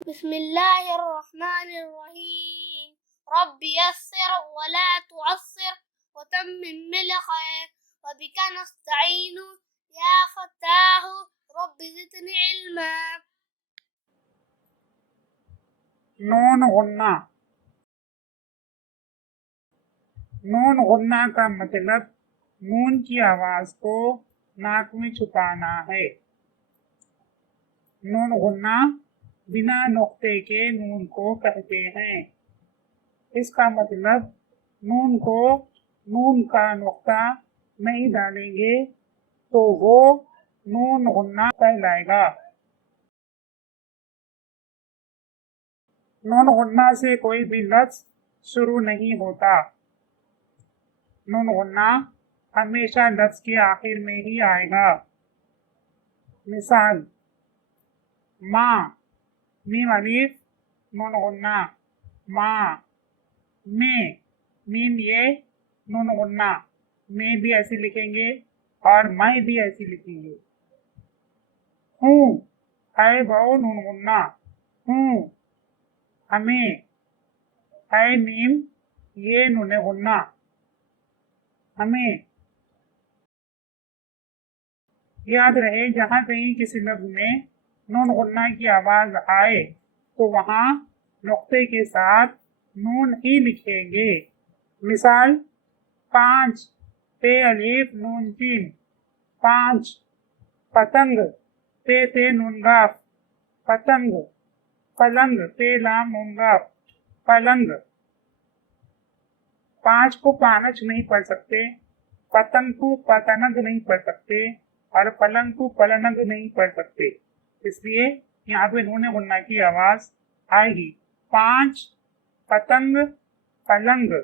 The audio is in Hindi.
बिस्मिल्लाहिर्रहमानिर्रहीम। रब्बि यस्सिर वला तुअस्सिर वतम्मिम बिल खैर वबिका नस्तईनु या फत्ताहु रब्बि ज़िदनी इल्मा। नून गुन्ना। नून गुन्ना का मतलब नून की आवाज को नाक में छुपाना है। नून गुन्ना बिना नुक्ते के नून को कहते हैं। इसका मतलब नून को नून का नुक्ता नहीं डालेंगे तो वो नून गुन्ना कहलाएगा। नून गुन्ना से कोई भी लफ्ज शुरू नहीं होता। नून गुन्ना हमेशा लफ्ज के आखिर में ही आएगा। मिसाल माँ, मीम अलीफ नून गुन्ना माँ। में, मीम ये नून गुन्ना, में भी ऐसे लिखेंगे और मैं भी ऐसे लिखेंगे। हूँ, है बहु नून गुन्ना हूँ। हमें, है मीम ये नून गुन्ना हमें। याद रहे जहाँ कहीं किसी लफ्ज में नून गुन्ना की आवाज आए तो वहाँ नुक्ते के साथ नून ही लिखेंगे। मिसाल 5 पे अलीफ नून जीम 5। पतंग पे ते नून गाफ पतंग। पलंग पे लाम नून गाफ पलंग। 5 को पानच नहीं पढ़ सकते, पतंग को पतनग नहीं पढ़ सकते और पलंग को पलनग नहीं पढ़ सकते, इसलिए यहाँ पे नून गुन्ना की आवाज आएगी। 5 पतंग पलंग।